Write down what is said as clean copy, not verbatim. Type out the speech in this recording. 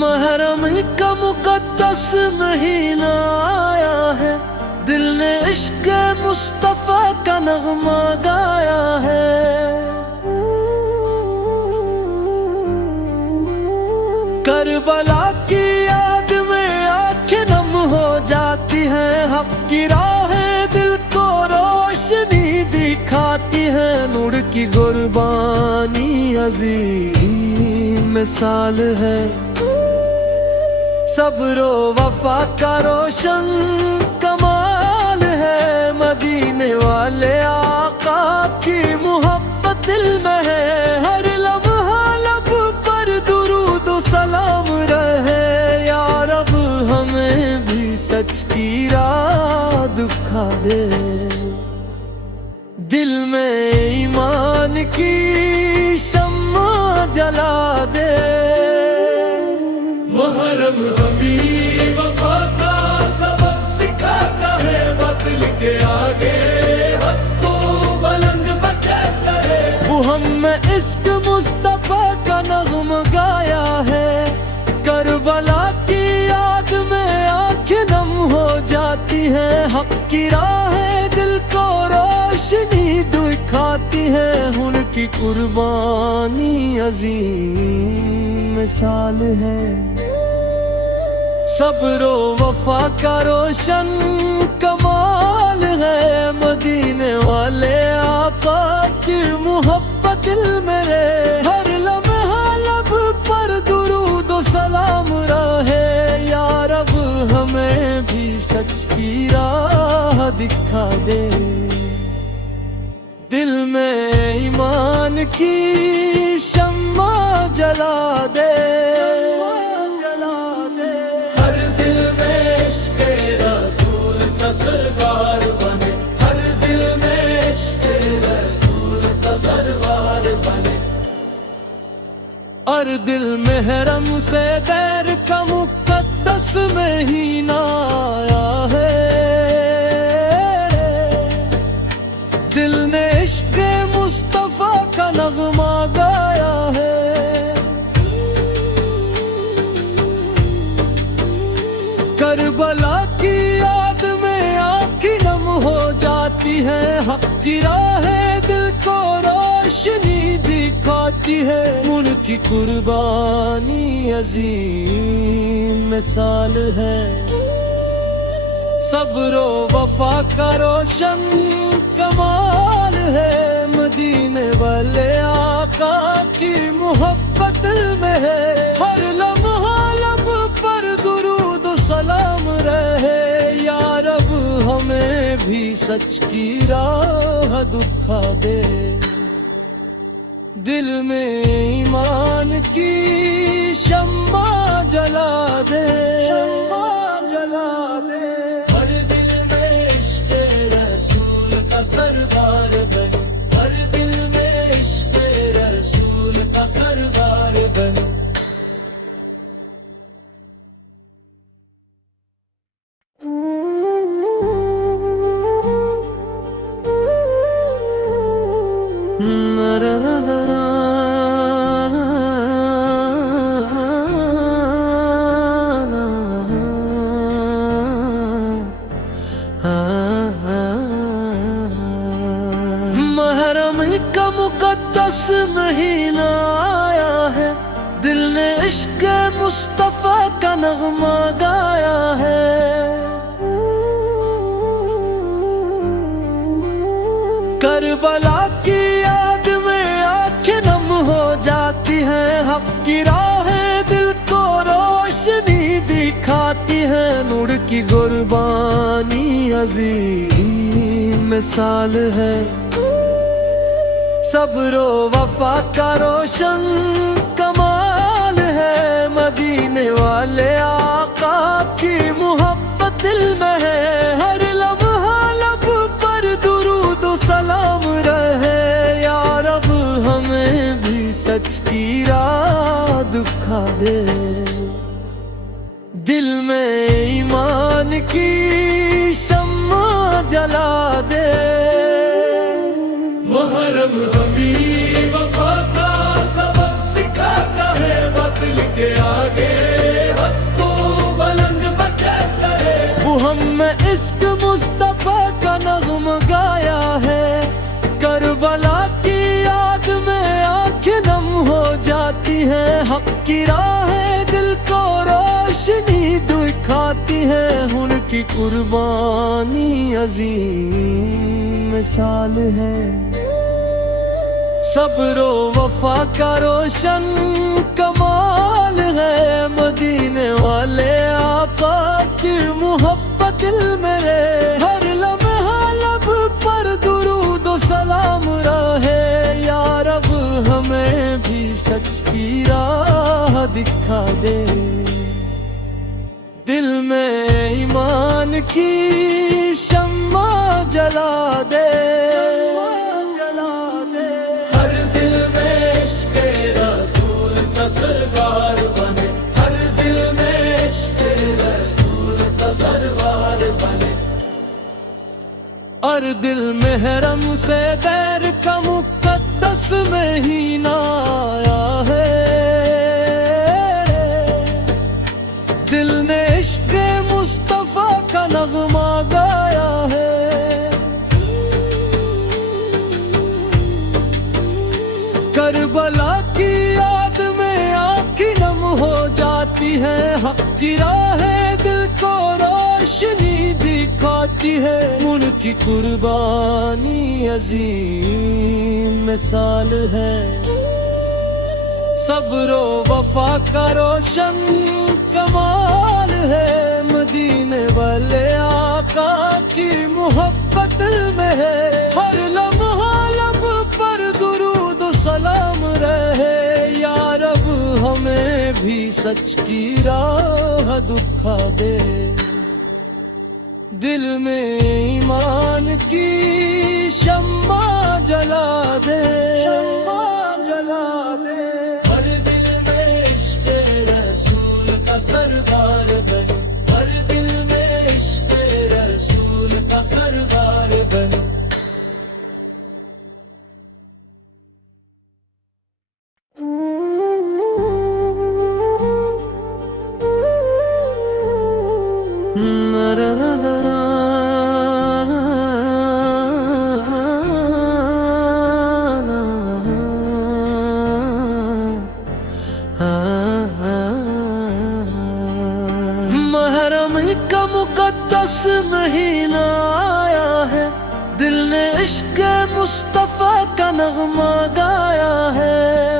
महरम का मुकद्दस महीना आया है, दिल ने इश्क मुस्तफा का नगमा गाया है। करबला की याद में आंखें नम हो जाती हैं, हक की राहें दिल को रोशनी दिखाती है। नूर की कुर्बानी अजीम मिसाल है, सब्रो वफा का रोशन कमाल है। मदीने वाले आका की मोहब्बत दिल में है, हर लम्हा लब पर दुरूद सलाम रहे। या रब हमें भी सच की राह दिखा दे, दिल में ईमान की शम्मा जला दे। मुहर्रम हबीब वफा का सबक सिखाता है, बातिल के आगे हक तो बुलंद बताता है। वो हमें इश्क मुस्तफा का नग़्मा गाया है, करबला की याद में आंखें नम हो जाती हैं। हक की राहें दिल को रोशनी दिखाती है, उनकी कुर्बानी अजीम मिसाल है। सब्रो वफा का रोशन कमाल है, मदीने वाले आका की मोहब्बत दिल मेरे। हर लम्हा लब पर दुरूद सलाम रहे। या रब हमें भी सच की राह दिखा दे, दिल में ईमान की शम्मा जला दे। सरदार बने, हर दिल में इश्क़ रसूल का सरदार बने। और दिल महरम से गैर का मुकद्दस महीना आया है, दिल ने इश्क़ मुस्तफा का नगमा गाया है। करबला की याद में आंखें नम हो जाती है, हक की राहें दिल को रोशनी दिखाती है। उनकी कुर्बानी अजीम मिसाल है, सब्रो वफा का रोशन कमाल है। मदीने वाले आका की मोहब्बत दिल में है, हर लम्हा लब पर दुरूद सलाम रहे। या रब हमें भी सच की राह दिखा दे, दिल में ईमान की शम्मा जला दे। शम्मा जला दे। हर दिल में इश्क़ रसूल का सरदार बने, हर दिल में इश्क़ रसूल का सरदार बने। महरम का मुकद्दस महीना आया है, दिल ने इश्क मुस्तफा का नगमा गाया है। करबला की याद में आंखें नम हो जाती हैं, हक की राहें दिल को रोशनी दिखाती है। नूर की कुर्बानी अजीम मिसाल है, सब्रो वफा का रोशन कमाल है। मदीने वाले आका की मोहब्बत दिल में है, हर लम्हा लब पर दुरूद सलाम रहे। या रब हमें सच की राह दिखा दे, दिल दिल में ईमान की शम्मा जला दे। मुहर्रम हमें वफा का सबक सिखाता है, बदल के आगे हक तो बुलंद बताता है। वो हमने इश्क मुस्तफा का नग़्मा गाया है, करबला की याद में आँखें नम हो जाती है। हक की राहें दिल को रोशनी दिखाती है, उनकी कुर्बानी अजीम मिसाल है। सब्रो वफा का रोशन कमाल है, मदीने वाले आका की मोहब्बत दिल में रहे। हर लम्हा लब पर दुरूद व सलाम रहे, या रब हमें भी सच की राह दिखा दे। दिल में ईमान की शम्मा जला दे। हर दिल में इश्क़ रसूल का सरदार बने, हर दिल में इश्क़ रसूल का सरदार बने। और दिल महरम से बैर का मुक़द्दस महीना आया है। दिल ने इश्क़ मुस्तफ़ा का नग़्मा गाया है। करबला की याद में आँखें नम हो जाती है। हक की राहें दिल को रोशनी दिखाती है, उनकी कुर्बानी अजीम मिसाल है। सब्रो वफा का रोशन कमाल है, मदीने वाले आका की मोहब्बत में है। हर लम्हा लब पर दुरूद व सलाम रहे, या रब हमें भी सच की राह दिखा दे। दिल में ईमान की शम्मा जला दे, शम्मा जला दे। हर दिल में इश्क़ रसूल का सरदार बनो, हर दिल में इश्क़ रसूल का सरदार बनो। मुहर्रम का मुक़द्दस महीना आया है, दिल ने इश्क़ मुस्तफ़ा का नग़्मा गाया है।